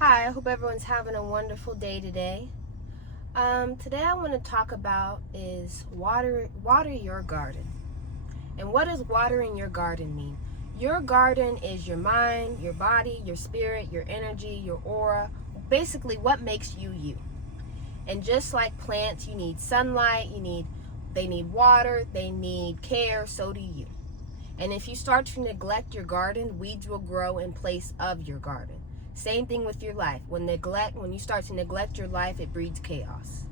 Hi, I hope everyone's having a wonderful day today. Today I want to talk about is water your garden. And what does watering your garden mean? Your garden is your mind, your body, your spirit, your energy, your aura, basically what makes you you. And just like plants, you need sunlight, they need water, they need care, so do you. And if you start to neglect your garden, weeds will grow in place of your garden. Same thing with your life. When you start to neglect your life, it breeds chaos.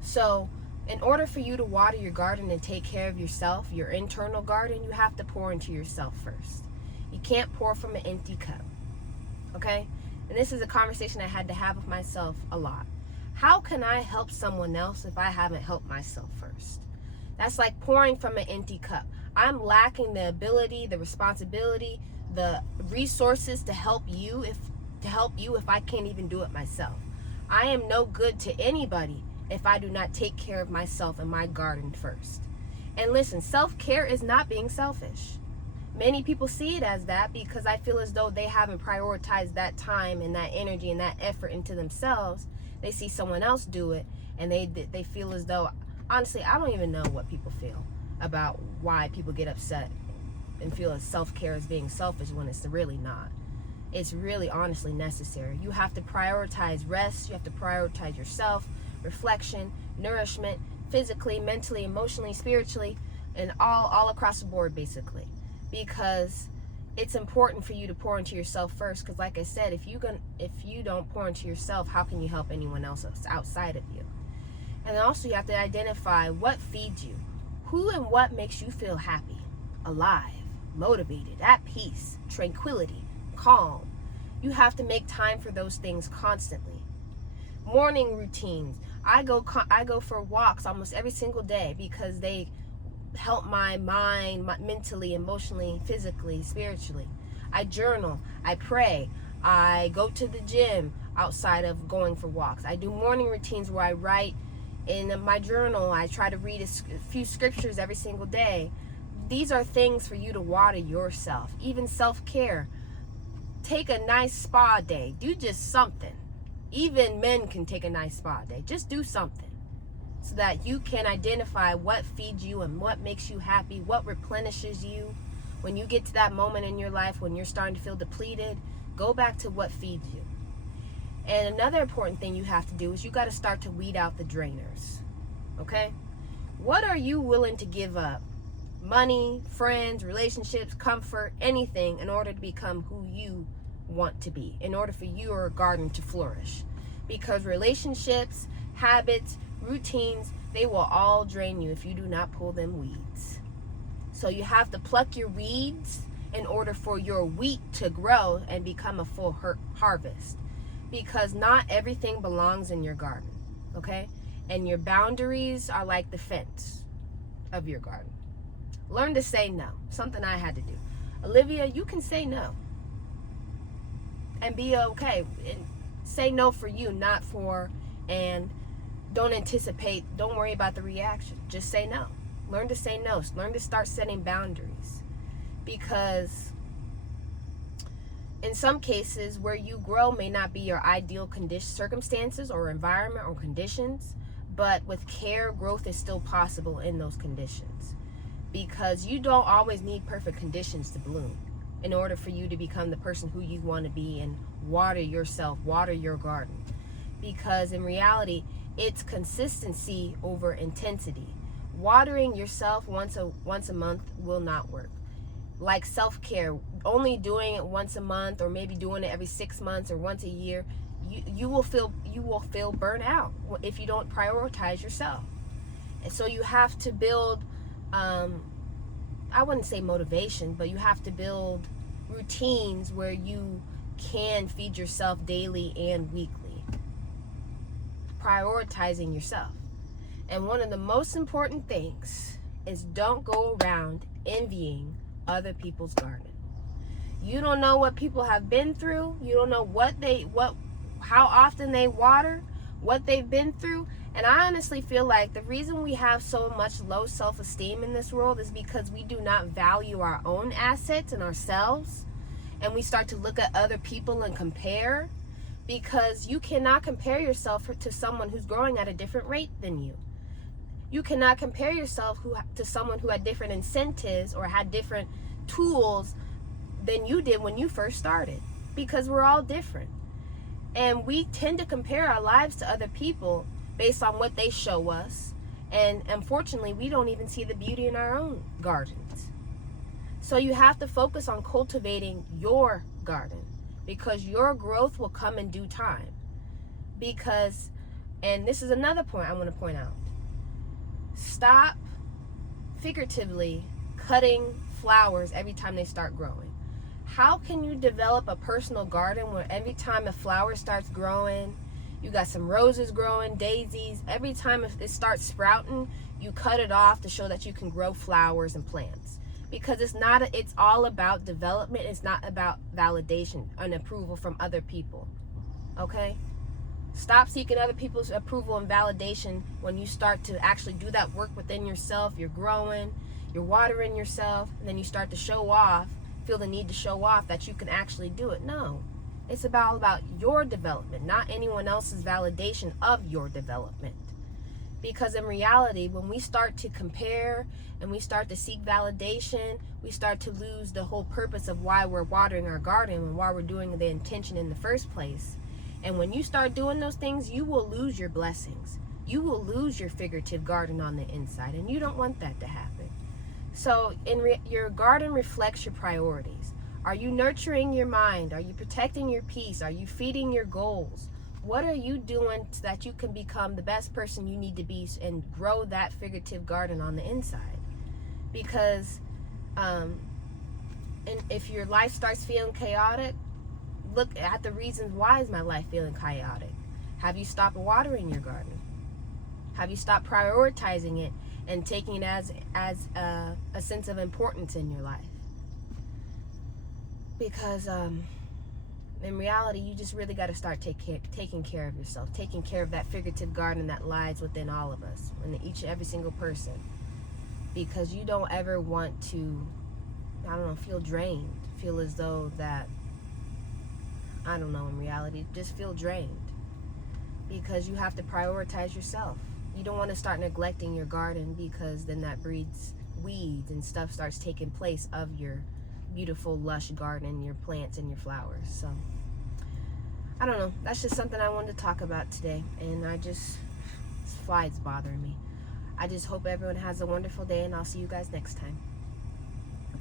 So, in order for you to water your garden and take care of yourself, your internal garden, you have to pour into yourself first. You can't pour from an empty cup. Okay? And this is a conversation I had to have with myself a lot. How can I help someone else if I haven't helped myself first? That's like pouring from an empty cup. I'm lacking the ability, the responsibility, the resources to help you if I can't even do it myself. I am no good to anybody if I do not take care of myself and my garden first. And listen, self-care is not being selfish. Many people see it as that because I feel as though they haven't prioritized that time and that energy and that effort into themselves. They see someone else do it and they feel as though, honestly, I don't even know what people feel about why people get upset and feel as self-care is being selfish when it's really not. It's really honestly necessary. You have to prioritize rest, you have to prioritize yourself, reflection, nourishment, physically, mentally, emotionally, spiritually, and all across the board basically. Because it's important for you to pour into yourself first, because like I said, if you don't pour into yourself, how can you help anyone else outside of you? And also you have to identify what feeds you. Who and what makes you feel happy, alive, motivated, at peace, tranquility, calm. You have to make time for those things constantly. Morning routines. I go for walks almost every single day because they help my mind mentally, emotionally, physically, spiritually. I journal, I pray, I go to the gym outside of going for walks. I do morning routines where I write in my journal. I try to read a few scriptures every single day. These are things for you to water yourself. Even self-care. Take a nice spa day. Do just something. Even men can take a nice spa day. Just do something so that you can identify what feeds you and what makes you happy, what replenishes you. When you get to that moment in your life when you're starting to feel depleted, go back to what feeds you. And another important thing you have to do is you got to start to weed out the drainers. Okay? What are you willing to give up? Money, friends, relationships, comfort, anything in order to become who you want to be, in order for your garden to flourish. Because relationships, habits, routines, they will all drain you if you do not pull them weeds. So you have to pluck your weeds in order for your wheat to grow and become a full harvest. Because not everything belongs in your garden, okay? And your boundaries are like the fence of your garden. Learn to say no. Something I had to do. Olivia, you can say no. And be okay. And say no for you, not for, and don't worry about the reaction. Just say no. Learn to say no. Learn to start setting boundaries. Because in some cases, where you grow may not be your ideal circumstances or environment or conditions, but with care, growth is still possible in those conditions. Because you don't always need perfect conditions to bloom in order for you to become the person who you want to be and water yourself, water your garden. Because in reality, it's consistency over intensity. Watering yourself once a month will not work. Like self-care, only doing it once a month or maybe doing it every 6 months or once a year, you will feel burnt out if you don't prioritize yourself. And so you have to build I wouldn't say motivation, but you have to build routines where you can feed yourself daily and weekly. Prioritizing yourself. And one of the most important things is don't go around envying other people's garden. You don't know what people have been through. You don't know how often they water, what they've been through. And I honestly feel like the reason we have so much low self-esteem in this world is because we do not value our own assets and ourselves. And we start to look at other people and compare. because you cannot compare yourself to someone who's growing at a different rate than you. You cannot compare yourself to someone who had different incentives or had different tools than you did when you first started, because we're all different. And we tend to compare our lives to other people based on what they show us. And unfortunately, we don't even see the beauty in our own gardens. So you have to focus on cultivating your garden, because your growth will come in due time. Because, and this is another point I want to point out, stop figuratively cutting flowers every time they start growing. How can you develop a personal garden where every time a flower starts growing, you got some roses growing, daisies, every time it starts sprouting, you cut it off to show that you can grow flowers and plants? Because it's all about development. It's not about validation and approval from other people. Okay? Stop seeking other people's approval and validation when you start to actually do that work within yourself. You're growing, you're watering yourself, and then you start to show off, feel the need to show off that you can actually do it. No. It's all about your development, not anyone else's validation of your development. Because in reality, when we start to compare and we start to seek validation, we start to lose the whole purpose of why we're watering our garden and why we're doing the intention in the first place. And when you start doing those things, you will lose your blessings. You will lose your figurative garden on the inside, and you don't want that to happen. So your garden reflects your priorities. Are you nurturing your mind? Are you protecting your peace? Are you feeding your goals? What are you doing so that you can become the best person you need to be and grow that figurative garden on the inside? Because and if your life starts feeling chaotic, look at the reasons. Why is my life feeling chaotic? Have you stopped watering your garden? Have you stopped prioritizing it and taking it as a sense of importance in your life? Because in reality, you just really got to start taking care of yourself, taking care of that figurative garden that lies within all of us, in every single person. Because you don't ever want to, feel drained, feel as though that, in reality, just feel drained. Because you have to prioritize yourself. You don't want to start neglecting your garden, because then that breeds weeds and stuff starts taking place of your beautiful lush garden, your plants and your flowers. So I don't know, that's just something I wanted to talk about today. And this fly's bothering me. I just hope everyone has a wonderful day, and I'll see you guys next time.